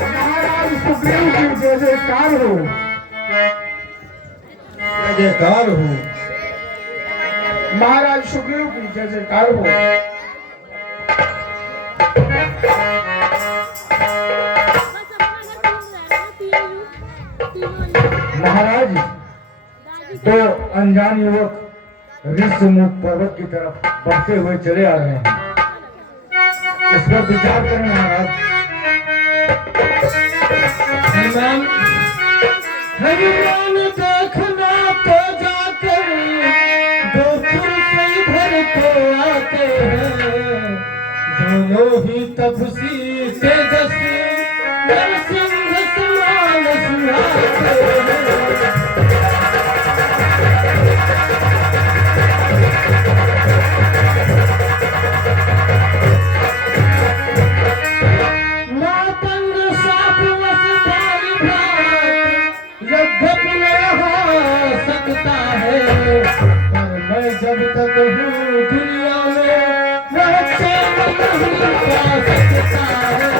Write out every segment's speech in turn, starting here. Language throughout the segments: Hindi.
महाराज सुग्रीव की जय जयकार हो। जय जयकार हो। महाराज सुग्रीव की जय जयकार हो। महाराज दो अनजान युवक ऋषिमुख पर्वत की तरफ बढ़ते हुए चले आ रहे हैं। इस पर विचार करें महाराज। हनुमान देखना तो जाकर दो कुर्सी भर को आते हैं, दोनों ही तपसी तेजस्वी नरसिंह समान सुहाते हैं। जब तक हूँ दुनिया में वह चैन नहीं पा सकता है।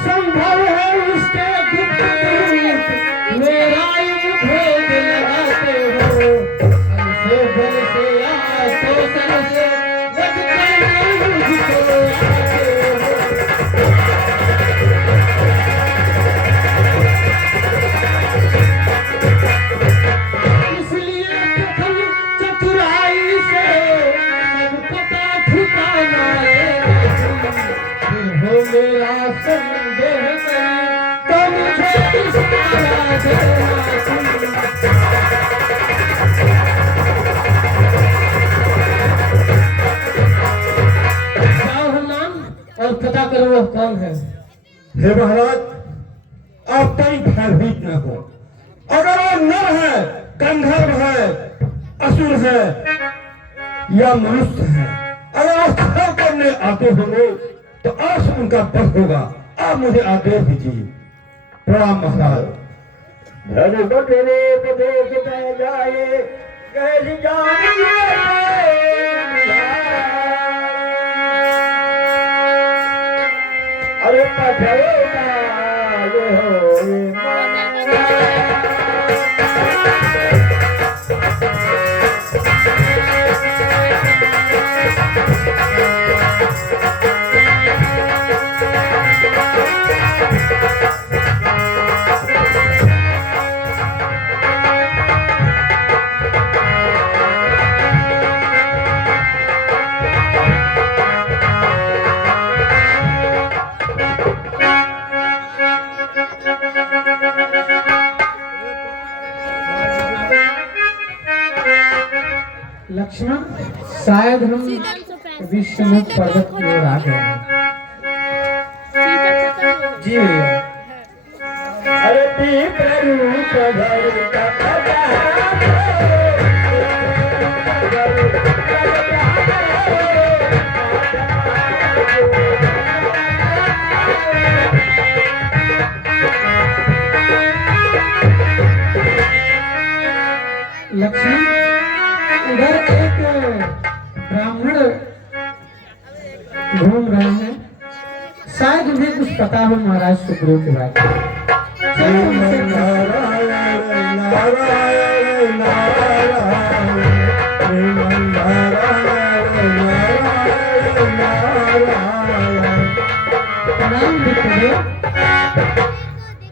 संभव है उसके गुप्त मेरा यूं भेद लगाते हो। सन से या तो सन से बचते मुझको आते हो। मेरा संदेह नहीं तो मुझे इशारा और पता करो वह कौन है। हे महाराज आप कहीं भयभीत न हो। अगर वो नर है, गंधर्व है, असुर है या मनुष्य है, अगर वो खड़ा करने आते होंगे तो आज उनका बस होगा। आप मुझे आदेश दीजिए। प्रणाम महाराज। धन बटरे प्रदेश में जाए कैसी जानिए अरे पठेगा ये हो लक्ष्मण, शायद हम ऋषिमुख पर्वत की ओर आ गए हैं। जी भैया। अरे रूप लक्ष्मण, उधर एक ब्राह्मण घूम रहे हैं, शायद उन्हें कुछ पता हो महाराज सुग्रीव के बारे में।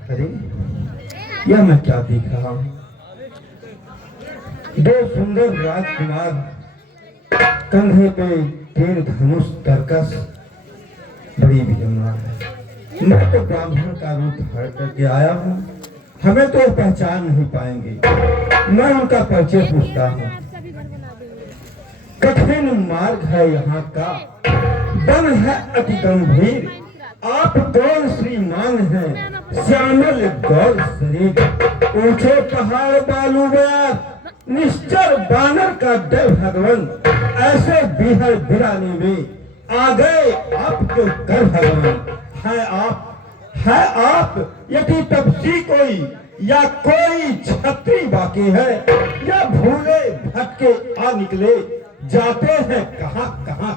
अरे यह मैं क्या देख रहा हूँ? दो सुंदर राजकुमार कंधे पे तीर धनुष तरकस, बड़ी विडंबना है। मैं तो ब्राह्मण का रूप धारण करके आया हूँ, हमें तो पहचान नहीं पाएंगे। मैं उनका परिचय पूछता हूँ। कठिन मार्ग है यहाँ का, वन है अति गंभीर, आप गौर श्रीमान हैं, श्यामल गौर शरीर, ऊंचे पहाड़ बालू बयार, निश्चर बानर का डर भगवान, ऐसे बिहर बिरानी में आ गए आपको कर भगवान। है आप यदि तपसी कोई या कोई छत्री बाकी है, या भूले भटके आ निकले, जाते हैं कहाँ कहाँ।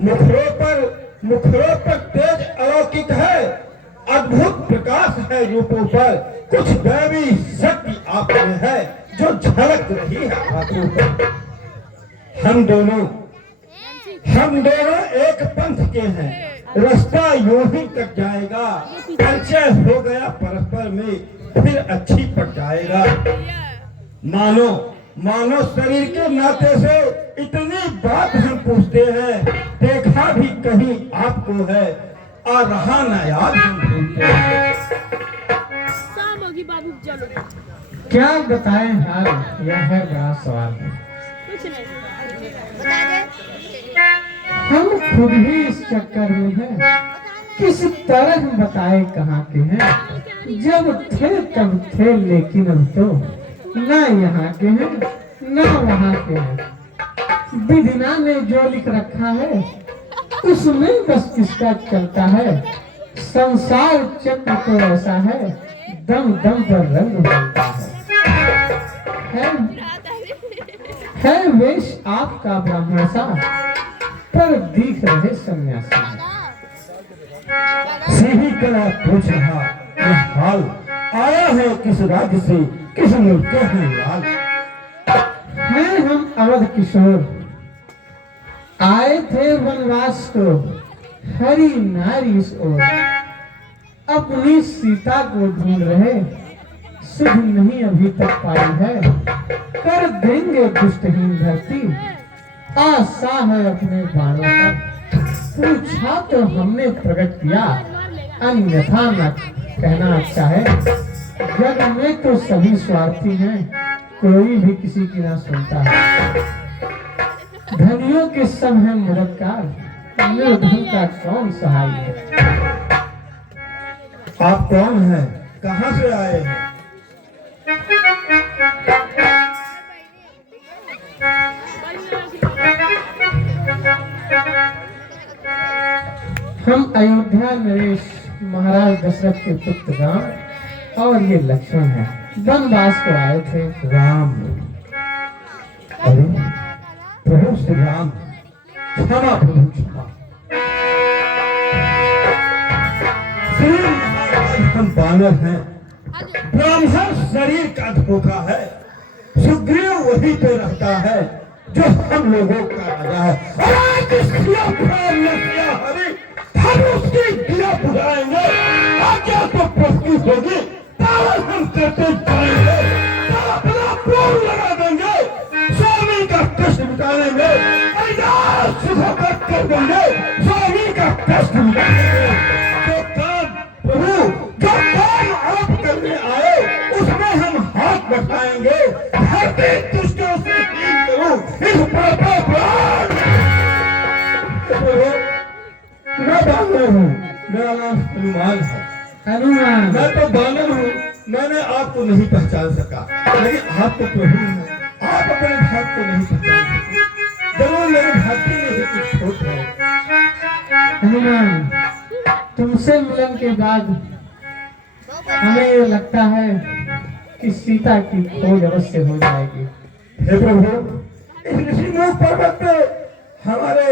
मुखरों पर तेज अलौकिक है, अद्भुत प्रकाश है रूपों पर, कुछ दैवी शक्ति आप में है जो झलक रही है आंखों पर। हम दोनों एक पंथ के हैं, रास्ता यूं ही कट जाएगा, परिचय हो गया परस्पर में फिर अच्छी पड़ जाएगा। मानो शरीर के नाते से इतनी बात हम पूछते हैं, देखा भी कहीं आपको है, आ रहा न याद हम भूलते हैं। शाम होगी बाबू, चलो। क्या बताएं हाल, यह है बड़ा सवाल। कुछ नहीं हम खुद ही इस चक्कर में हैं, किस तरह बताए कहाँ के हैं। जब थे तब थे, लेकिन अब तो ना यहाँ के हैं ना वहाँ के हैं। विधिना ने जो लिख रखा है उसमें बस किसका चलता है। संसार चक्र तो ऐसा है, दम दम पर रंग बनता है वेश आपका ब्राह्मण सा, पर दिख रहे सन्यासी। सीधी कला पूछ रहा यह हाल, आया है किस राज्य से, किस मुल्क के हैं लाल। हैं हम अवध किशोर, आए थे वनवास को, हरी नारी इस ओर। अपनी सीता को ढूंढ रहे, सुध नहीं अभी तक पाई है, कर देंगे दुष्टहीन धरती, आशा है अपने बाणों पर। पूछा तो हमने प्रकट किया, अन्यथा न कहना अच्छा है। जग में तो सभी स्वार्थी हैं, कोई भी किसी की ना सुनता है। धनियों के सब हैं मददगार, निर्धन का कौन सहाय है। आप कौन हैं, कहाँ से आए हैं? हम अयोध्या नरेश महाराज दशरथ के पुत्र राम और ये लक्ष्मण है, वनवास को आए थे। राम, अरे प्रभु श्री राम, क्षमा प्रभु क्षमा। श्री महाराज हम बानर हैं, ब्राह्मण शरीर का धोखा है, सुग्रीव वही पे रहता है जो हम लोगों का राजा है। अरे किस खिलाफ हरि, हम उसकी गिरा बुझाएंगे, आज्ञा तो प्रस्तुत होगी, पावन हम करते जाएंगे, अपना प्रोर लगा देंगे, स्वामी का कष्ट मिटा देंगे, कर देंगे, स्वामी का कष्ट मिटा देंगे। जो काम प्रभु, जो काम आप करने आए उसमें हम हाथ बढ़ाएंगे, धरती दुष्टों से हीन करो इस प्राण। मैं बानर हूँ, मेरा नाम हनुमान है। हनुमान, मैं तो बानर हूँ, मैंने आपको नहीं पहचान सका, लेकिन आप तो प्रभु हैं, आप अपने भक्त को नहीं पहचान सके, जरूर मेरी भक्ति में ही कुछ खोट है। हनुमान, तुमसे मिलन के बाद हमें ये लगता है कि सीता की खोज अवश्य हो जाएगी। हे प्रभु, इस ऋषिमुख पर्वत पे हमारे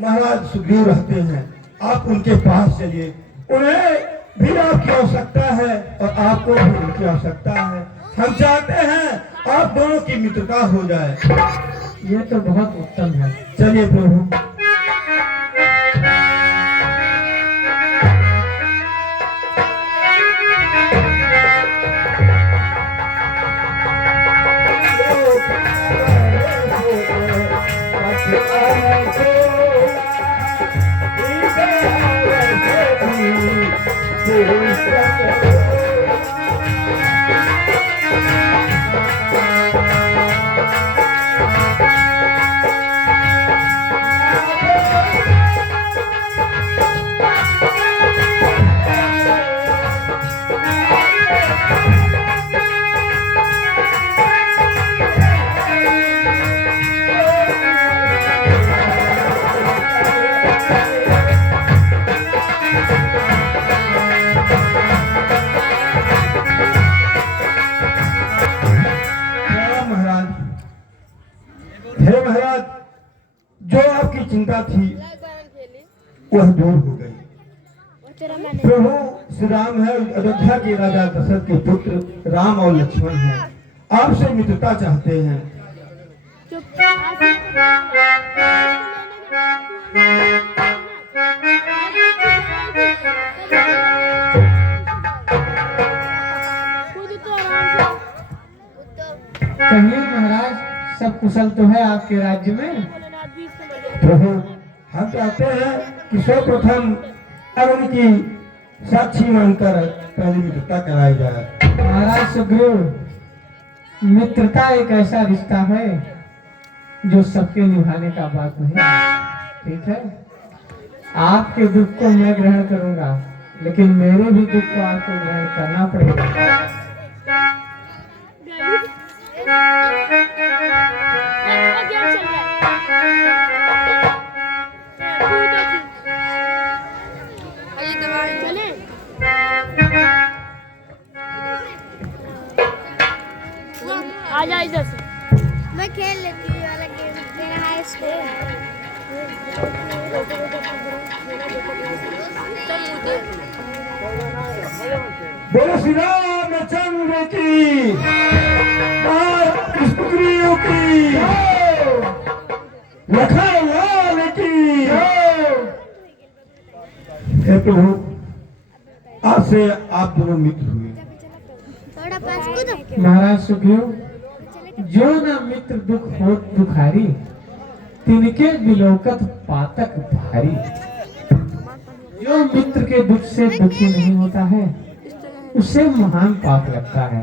महाराज सुग्रीव रहते हैं, आप उनके पास चलिए, उन्हें भी आपकी आवश्यकता है और आपको भी उनकी आवश्यकता है। हम चाहते हैं आप दोनों की मित्रता हो जाए। ये तो बहुत उत्तम है। चलिए प्रभु। हे महाराज, जो आपकी चिंता थी वह दूर हो गई। प्रभु श्री राम है, अयोध्या के राजा दशरथ के पुत्र राम और लक्ष्मण हैं, आपसे मित्रता चाहते हैं। कहिए महाराज, सब कुशल तो है आपके राज्य में? प्रभु, हम चाहते हैं कि सर्वप्रथम अग्नि की साक्षी मानकर पहली मित्रता कराई जाए। महाराज सुग्रीव, मित्रता एक ऐसा रिश्ता है जो सबके निभाने का बात नहीं है। ठीक है, आपके दुख को मैं ग्रहण करूंगा, लेकिन मेरे भी दुख को आपको ग्रहण करना पड़ेगा। आ जा इधर से। मैं खेल लेती हूँ वाला गेम, मेरा हाई स्कोर बोलो श्री रामचंद्र की, स्त्रियों की, लखन लाल की। हे प्रभु, आपसे आप दोनों मित्र हुए। थोड़ा पास कूदो। महाराज सुग्रीव, जो न मित्र दुख हो दुखारी, तिनके बिलोकत पातक भारी। जो मित्र के दुख से दुखी नहीं होता है, उसे महान पाप लगता है।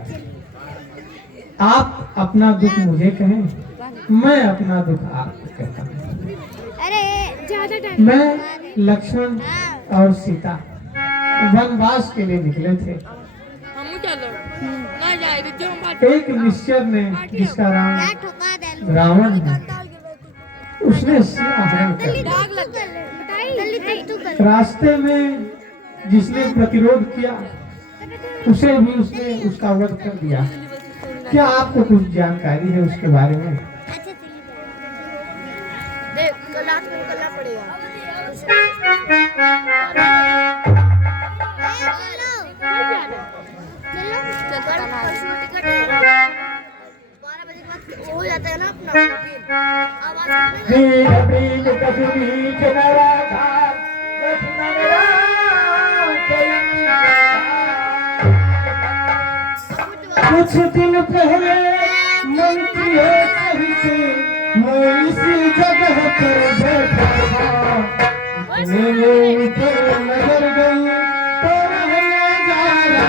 आप अपना दुख मुझे कहें, मैं अपना दुख आपको कहता हूँ। अरे ज्यादा टाइम मैं लक्ष्मण और सीता वनवास के लिए निकले थे। एक निश्चर ने, जिसका नाम क्या ठोका दे रावण है, उसने सीता हरण कर लिया। रास्ते में जिसने प्रतिरोध किया, उसे भी उसने उसका वध कर दिया। क्या आपको कुछ जानकारी है उसके बारे में? अच्छा देख, कल रात में निकलना पड़ेगा। हो जाता है ना अपना आवाज। कुछ दिन पहले मंत्री सही से मैं इसी जगह पर बैठा था। मेरे ऊपर नजर गई तो रहने जा रहा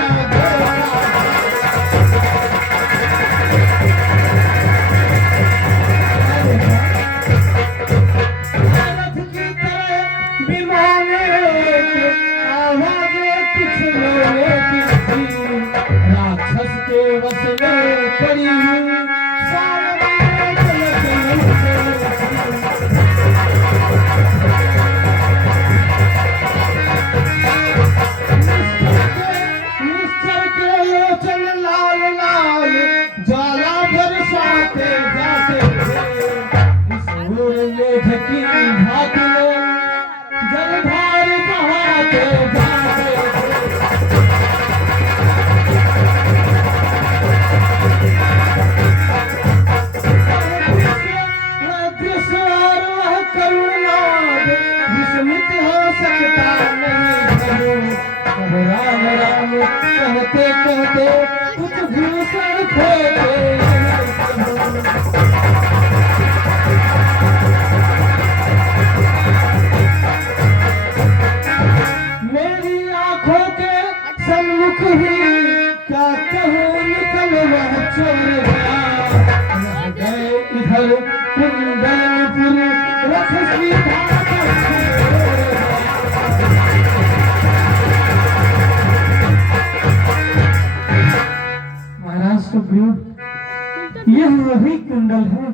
यह वही कुंडल है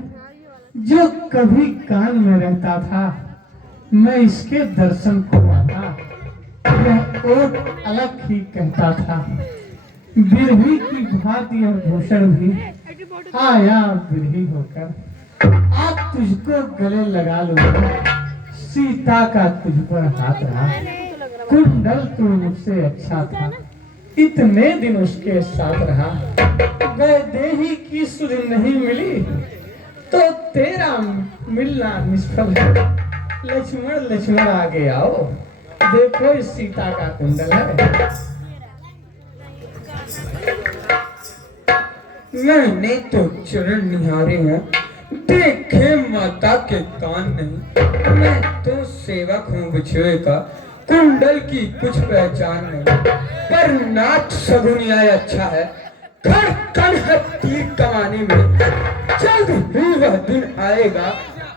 जो कभी कान में रहता था। मैं इसके दर्शन को आता, यह ओट अलग ही कहता था। बिरही की भांति यह भूषण भी आया बिरही होकर। आप तुझको गले लगा लूंगा। सीता का तुझ पर हाथ रहा, कुंडल तू मुझसे अच्छा था, इतने दिन उसके साथ रहा। वैदेही की सुध नहीं मिली तो तेरा मिलना निष्फल है। लक्ष्मण लक्ष्मण आगे आओ, देखो इस सीता का कुंडल है। मैंने तो चरण निहारे हैं, देखे माता के कान नहीं। मैं तो सेवक हूँ बिछुए का, कुंडल की कुछ पहचान नहीं। पर नाट सगुनिया अच्छा है, धड़कन है तीर कमाने में। जल्द ही वह दिन आएगा,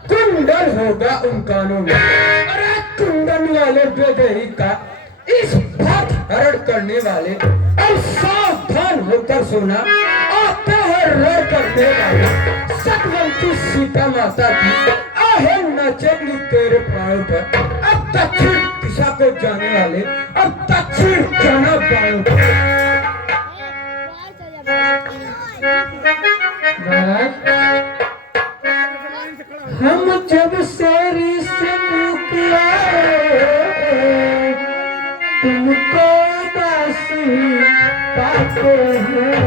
कुंडल होगा उन कानों में। अरे कुंडल वाले बेदही का, इस बात हरण करने वाले, अब सावधान होकर सोना, आते हैं रो करने वाले। सतवंती सीता माता की आहें नचेंगी तेरे प्राणों पर। अब दक्षिण दिशा को जाने वाले, अब दक्षिण जाना बाणों पर। हम जब शहरी से मुकिया, तुमको दासी पाते हैं।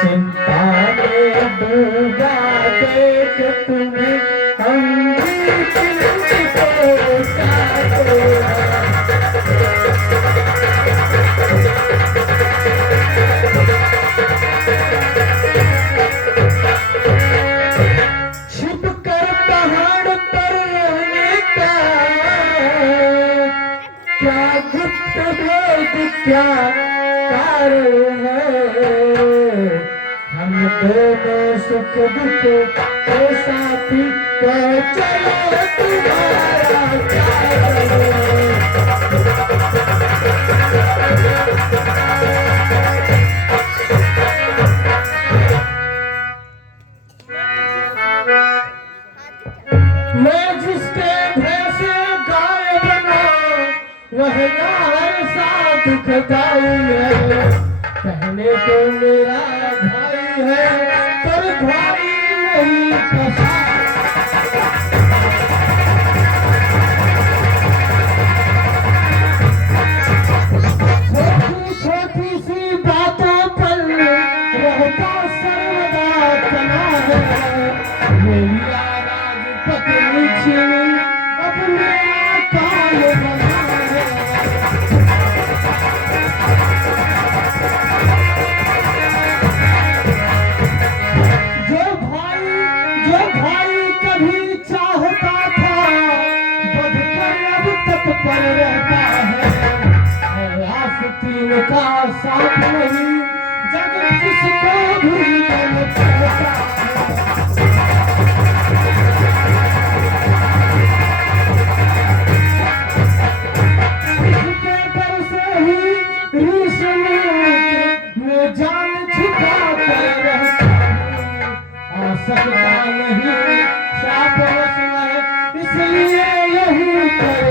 चिंता में डूबा देख तुम्हें हम भी चिंतित होते हैं। छिप कर पहाड़ पर रहने का क्या गुप्त भेद क्या कारण है। हम दोनों सुख दुख के साथी, कह चलो तुम्हारा क्या है। मैं जिसके भय से गाय बना, वह यार साथ खताई है। पहले तो मेरा भाई है, पर भाई नहीं फंसा। छोटी छोटी सी बातों पर रहता सर्वदा तना है। मेरी पत्नी छीनी अपने काल बना है। जो भाई कभी चाहता था, बधकर अब तक पर रहता है। आस्तीन का साथ नहीं, जग जिसको भी बनता है। जान छुपा कर रहता हूँ, आ सकता नहीं साफ में, इसलिए यही कर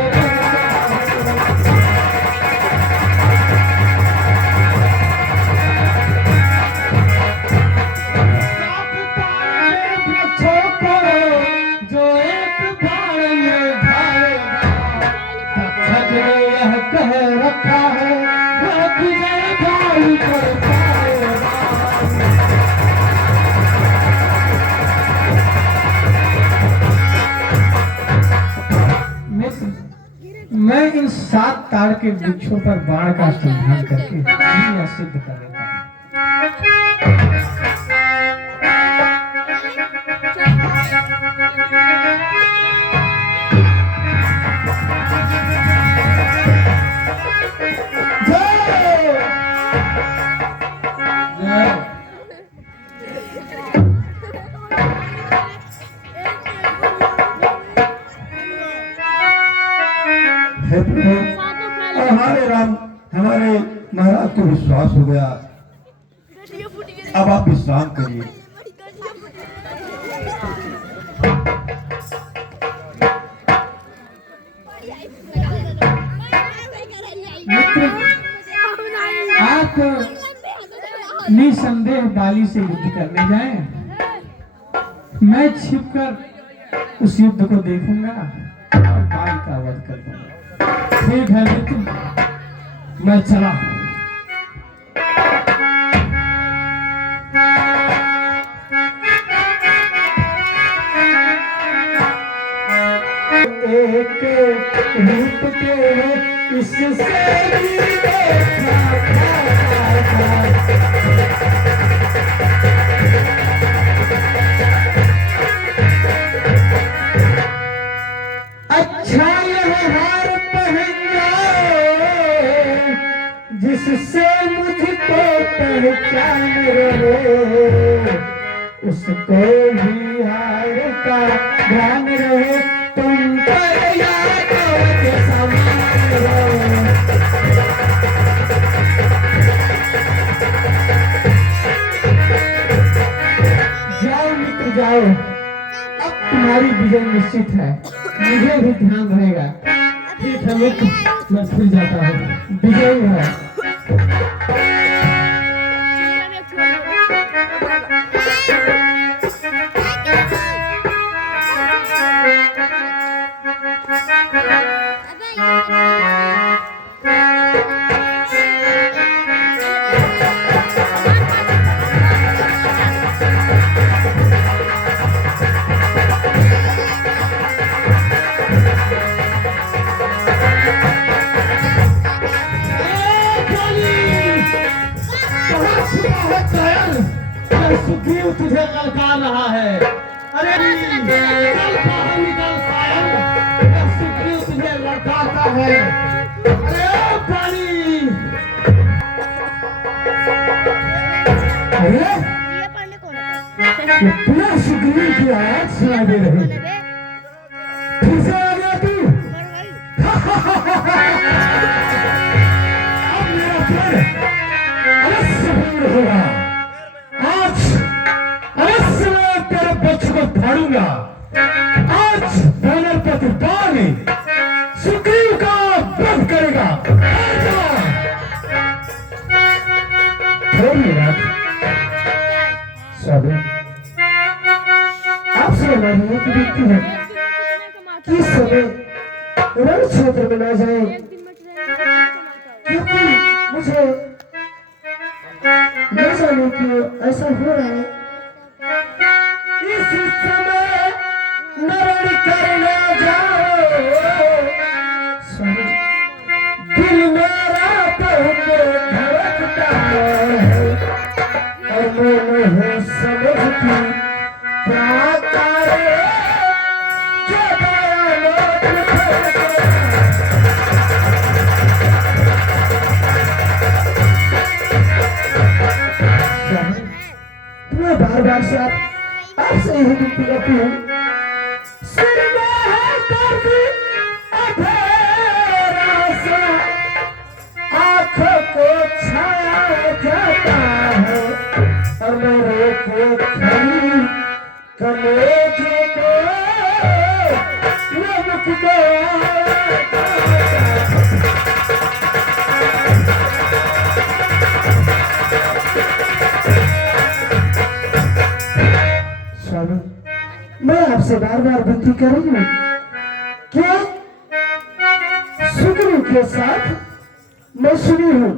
जो एक बार में ढालेगा। तक्षक ने यह कह रखा है, वह विजय भाई पर पाएगा। मैं इन 7 ताड़ के वृक्षों पर बाण का संधान करके यह सिद्ध कर देता हूँ। हे प्रभु, हमारे राम, हमारे महाराज को विश्वास हो गया, अब आप विश्राम करिए। आप निसंदेह बाली से युद्ध करने जाएं। मैं छिपकर उस युद्ध को देखूंगा और बाल का वध कर दूंगा। ठीक है मित्र, मैं चला। एक रूप के इससे भी देखा अच्छा यह हार पहन जाओ जिससे मुझको पहचान रहे, उसको भी हार का ध्यान रहे, तुम पर यादों के समान रहो। जाओ मित्र जाओ, अब तुम्हारी विजय निश्चित है, मुझे भी ध्यान रहेगा। ठीक है मित्र, मैं फिर जाता हूँ। विजय है। सुग्रीव तुझे ललकार रहा है। अरे निकल बाहर निकल पायल, सुग्रीव तुझे ललकारता है। अरे पानी, अरे ये पढ़ने कौन है? इतना सुग्रीव की आवाज सुनाई दे रही है। फिर से आ गया तू। मर गई। अब मेरा प्रण अवश्य पूर्ण होगा। आज अवश्य मैं तेरे बच्चे को फाड़ूंगा। आज बैनर पर तू पानी सुग्रीव का वध करेगा। स्वामी, आपसे मानिए कि व्यक्ति है कि इस समय रण क्षेत्र में न जाए, क्योंकि मुझे न जाने क्यों ऐसा हो रहा है। इस समय नरण करना जाओ स्वामी, दिल मेरा बहुत धड़कता है और मैं नहीं समझती क्या करे जो दयालोक मैं बार बार से आपसे यही विनती करती हूँ, सिर में है दर्द अंधेरा सा, आँखों को छाया जाता है और मेरे को खड़ी कलेजे को नमक को स्वामी, मैं आपसे बार बार विनती कर रही हूँ कि सुग्रीव के साथ मैं सुनी हूँ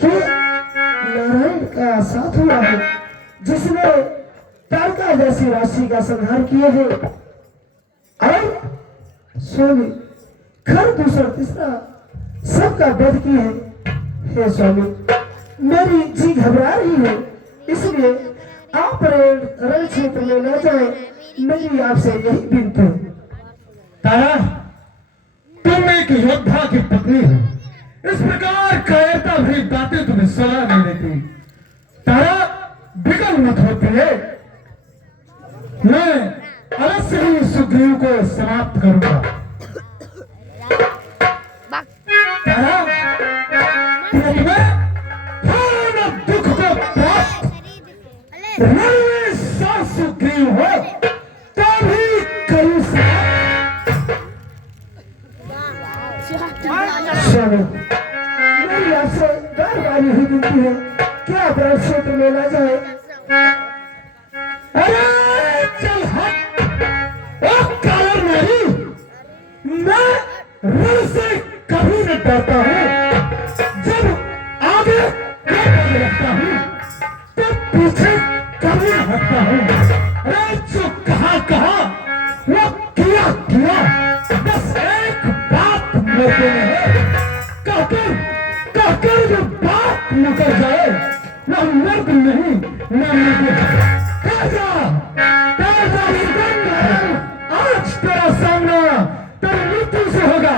कि नारायण का साथ हुआ है जिसने तारका जैसी राशि का संहार किए हैं और स्वामी खर दूसरा तीसरा सबका वध किए हैं। हे स्वामी, मेरी जी घबरा रही है, इसलिए आप रण क्षेत्र में न जाए, मेरी आपसे यही विनती है। तारा, तुम एक योद्धा की पत्नी हो, इस प्रकार कायरता भरी बातें तुम्हें सलाह नहीं देती। तारा, बिगड़ मत होती है। मैं अवश्य ही सुग्रीव को समाप्त करूंगा। तारा, तुम्हें पूर्ण दुख को प्राप्त सुग्रीव हो तभी कहीं मेरी आपसे बार बार यही विनती है कि आप रण क्षेत्र में न जाए। अरे डरता हूँ, जब आगे बढ़ने लगता हूँ तो पीछे कभी हटता हूँ। अरे जो कहा वो किया, बस एक बात मौके में है, कहकर जो बात मुकर जाए वह मर्द नहीं मर्द है। ताजा सिकंदर, आज तेरा सामना तेरी मृत्यु से होगा।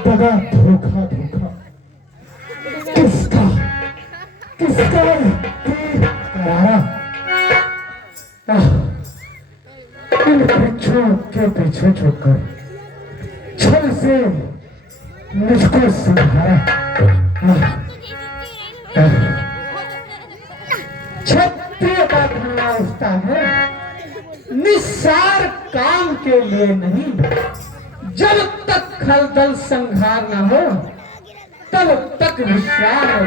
दगा धोखा किसका करारा इन वृक्षों के पीछे छुपकर छल से मुझको संहारा। क्षत्रिय का धर्म उठता है निस्सार काम के लिए नहीं, जब तक खलदल संहार न हो तब तक विश्राम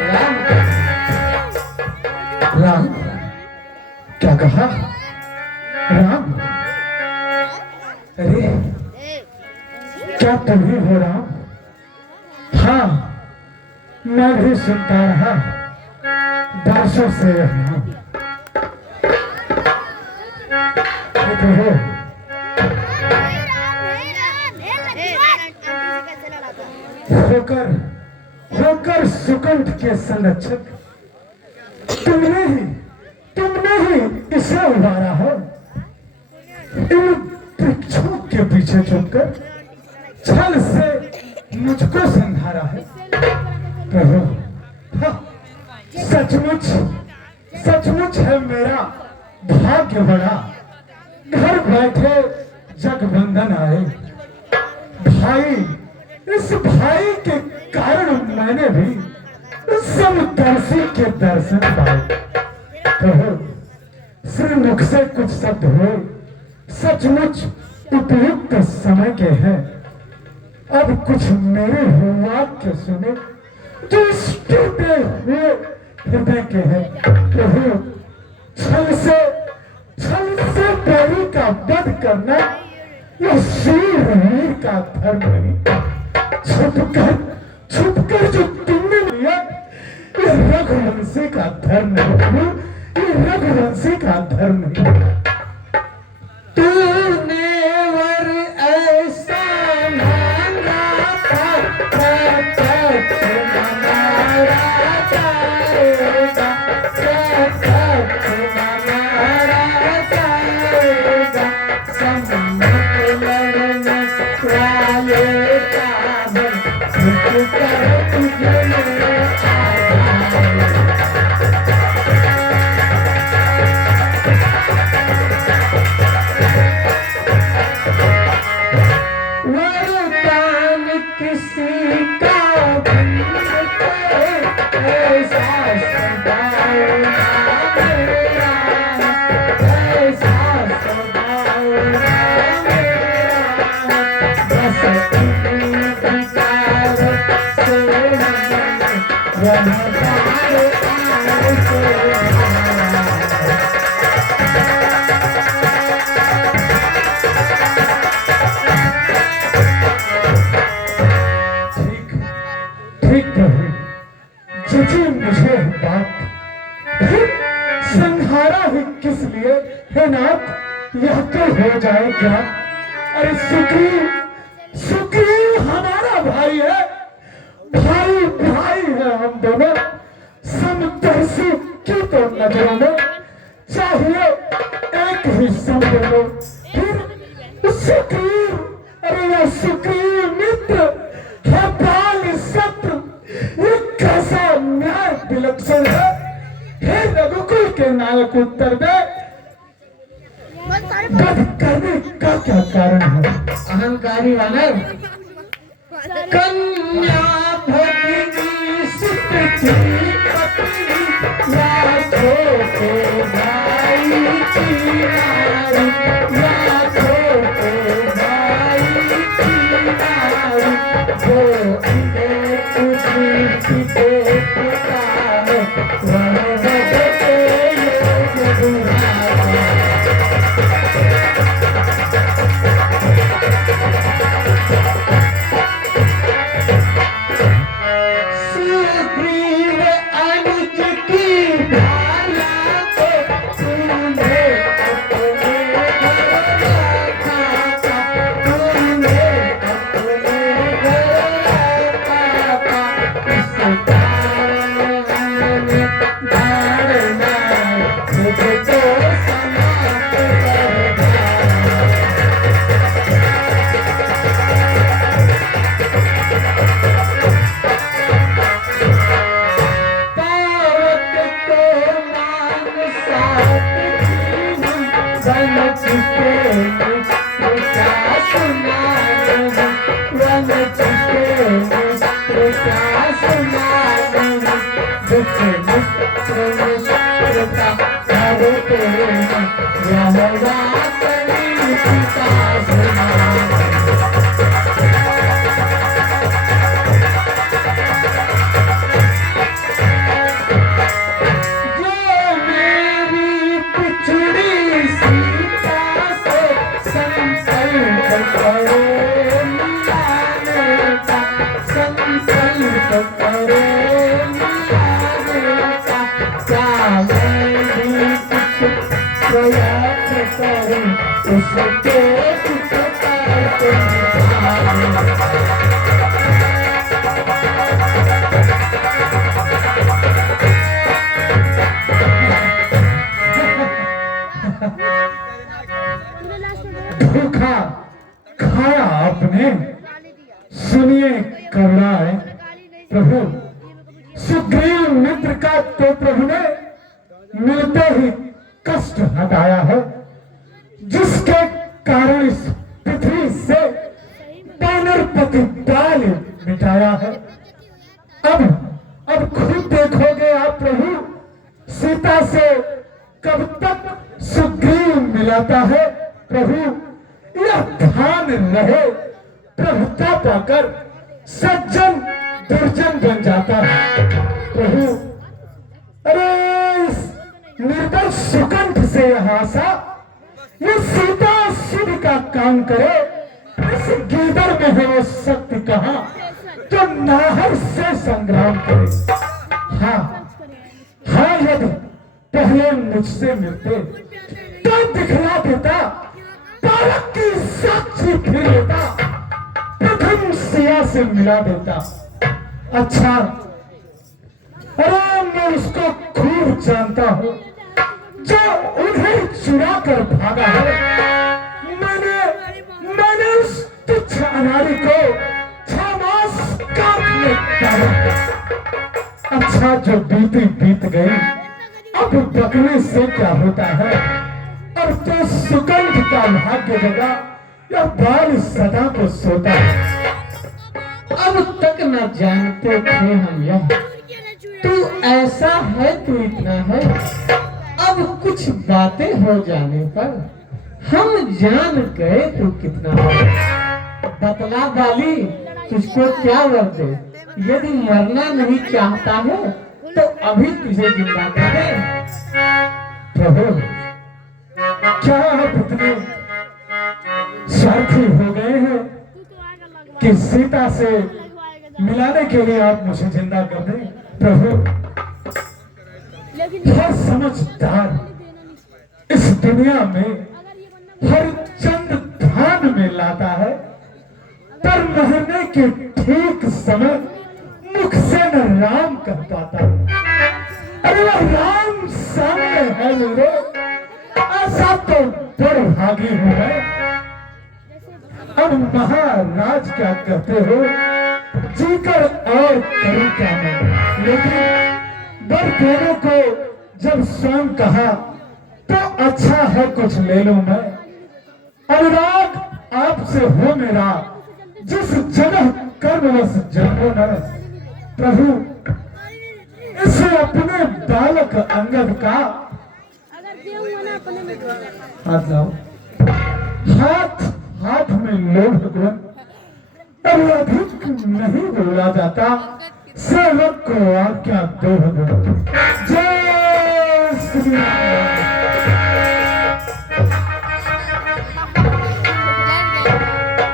राम क्या कहा? राम, अरे क्या तुम ही हो राम? हाँ, मैं भी सुनता रहा वर्षों से यहाँ हो। होकर सुगंध के संरक्षक तुमने ही इसे उबारा है। इन वृक्षों के पीछे छुपकर छल से मुझको संहारा है। प्रभु, हाँ, सचमुच है मेरा भाग्य बड़ा, घर बैठे जगबंधन आए। भाई, इस भाई के कारण मैंने भी समदर्शी के दर्शन पाए। प्रभु, श्रीमुख से कुछ शब्द हुए, सचमुच उपयुक्त समय के हैं। अब कुछ मेरे वाक्य सुने जो टूटे हुए हृदय के हैं। प्रभु, छल से बैरी का वध करना यह वीर का धर्म नहीं। छुपकर जो तुमने लिया ये रघुवंशी का धर्म नहीं, ये रघुवंशी का धर्म नहीं। तूने वर ऐसा मांगा था, ऐसा संहारा ही किस लिए है नाथ, यह तो हो जाए क्या। अरे सुग्रीव, सुग्रीव हमारा भाई है, भाई भाई है हम दोनों, समदर्शी की तो नजरों में चाहिए एक ही शब्द लो। फिर सुग्रीव, अरे यह सुग्रीव मित्र है बाल सत्र, ये कैसा न्याय विलक्षण है। हे रघुकुल के नायक उत्तर दे, वध करने का क्या कारण है। अहंकारी वानर, कन्या भगिनी सुत की पत्नी, लाखों के भाई की नारी, लाखों के भाई की नारी, जो अंधे तुझी के पिता है, वह बदते लोग बुलाए। सुग्रीव अनुज की भाला को तूने अपने घर रखा था, तूने अपने घर रखा था। इस कारण धारणा मुझको समाप्त कर दिया। पावक को मान साथ जीवन, बन चुके मित्र का सुनान, बन चुके मित्र का सुनान। दुख मित्र मित्र का करते हैं, यह बात नीति का सुनान। जो मेरी पिछड़ी सीता से संकल्प करे मिलाने का, संकल्प करे मिलाने का, क्या मैं भी कुछ प्रयत्न करूं उसके कुछ करके दिखाऊं। धोखा खाया आपने, सुनिए करुणा है प्रभु। सुग्रीव मित्र का तो प्रभु ने मिलते ही कष्ट हटाया है, जिसके कारण इस पृथ्वी से वानरपति बाल मिटाया है। अब खुद देखोगे आप प्रभु, सीता से कब तक सुग्रीव मिलाता है प्रभु, यह ध्यान रहे। प्रभुता पाकर सज्जन दुर्जन बन जाता है प्रभु। अरे इस निर्दय सुकंठ से यह आशा, ये सीता शिव का काम करे, इस गीदड़ में है वो शक्ति कहाँ, तो नाहर से संग्राम करे। हाँ यदि पहले मुझसे मिलते तो दिखला देता, बालक की साक्षी फिर लेता, प्रथम सिया से मिला देता। अच्छा, अरे मैं उसको खूब जानता हूँ जो उन्हें चुरा कर भागा है। मैंने उस तुच्छ अनाड़ी को 6 मास काट में डाला। अच्छा, जो बीती बीत गई, अब बकने से क्या होता है। और तो सुगंध का भाग्य जगा, यह बाल सदा को सोता है। अब तक न जानते थे हम यह, तू ऐसा है, तू इतना है। अब कुछ बातें हो जाने पर हम जान गए तू कितना है। बतला बाली, तुझको क्या वर दे, यदि मरना नहीं चाहता है तो अभी तुझे जिंदा कर दे। प्रभु, क्या आप इतने स्वार्थी हो गए हैं कि सीता से मिलाने के लिए आप मुझे जिंदा कर दें। प्रभु, बहुत समझदार दुनिया में हर चंद ध्यान में लाता है, पर मरने के ठीक समय मुख से न राम कह पाता। अरे वह राम सामने है मेरे, ऐसा तो बड़ भागी हूं मैं। अब महाराज क्या कहते हो, जीकर और करूं क्या मैं। लेकिन बर दोनों को जब स्वयं कहा तो अच्छा है कुछ ले लूं मैं। अनुराग आपसे हो मेरा, जिस जगह कर्मवश जन्मों में। प्रभु इसे अपने बालक अंगद का हाथ लाओ, हाथ हाथ में लोभ गुण अब अधिक नहीं बोला जाता, सेवक को आज्ञा दो। जय श्री राम।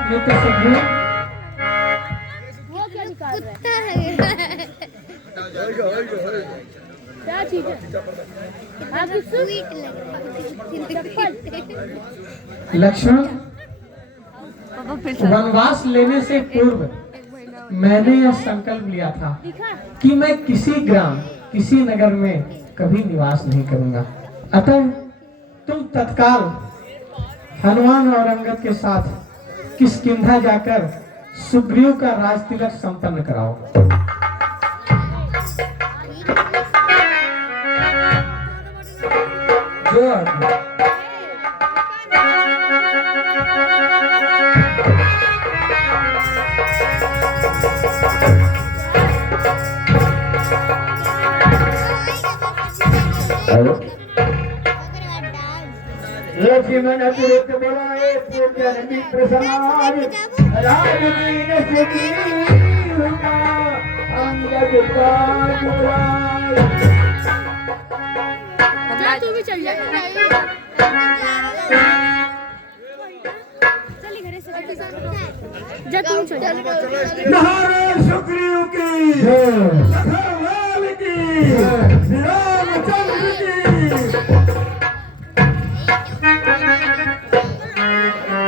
ये तो सब वो क्या निकाल रहा कुत्ता है क्या चीज है? आप स्वीट लग रहा है। लक्ष्मण, वनवास लेने से पूर्व मैंने यह संकल्प लिया था कि मैं किसी ग्राम किसी नगर में कभी निवास नहीं करूंगा। अतः तुम तत्काल हनुमान और अंगद के साथ किष्किंधा जाकर सुग्रीव का राज तिलक संपन्न कराओ। जो आदमी हेलो लक्ष्मण तुरंत बोलाए पूजन मित्र समाज राजदीन सुखी हुआ अंगद का जुड़ाए। जा तू भी चल जा। जा तू चल जा। महाराज सुग्रीव की लखनऊ की रामचंद्र की।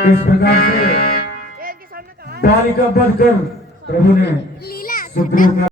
इस प्रकार से बालिका बढ़कर प्रभु ने सुग्रीव